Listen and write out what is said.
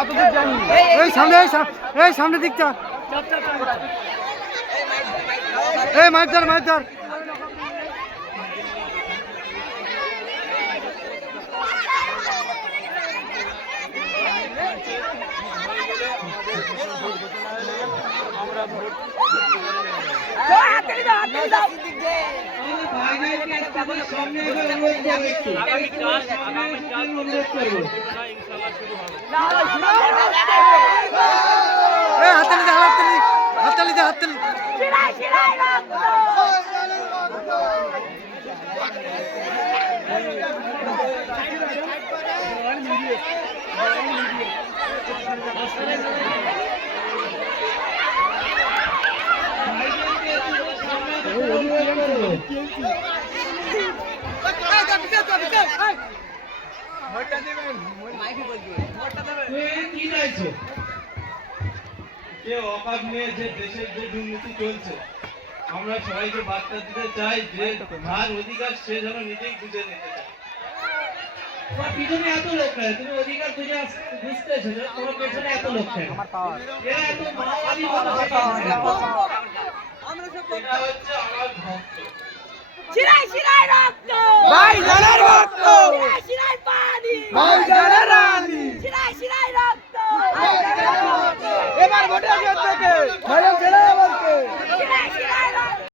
অত দূর যাইনি। এই সামনে এই সামনে দিকটা এই মাছ ধর হাততালি অভাব নিয়ে যে দেশের যে দুর্নীতি চলছে, আমরা সবাইকে বার্তা দিতে চাই যে যার অধিকার সে যেন নিজেই বুঝে নিতে চায়। তোমার পিছনে এত লোক নেই, তুমি অধিকার বুঝতে এসেছো, তোমার পেছনে এত লোক নেই। এরা এত মাওবাদী এটা হচ্ছে আমার ভক্ত। শিরায় রক্ত ভাই জানের ভক্ত।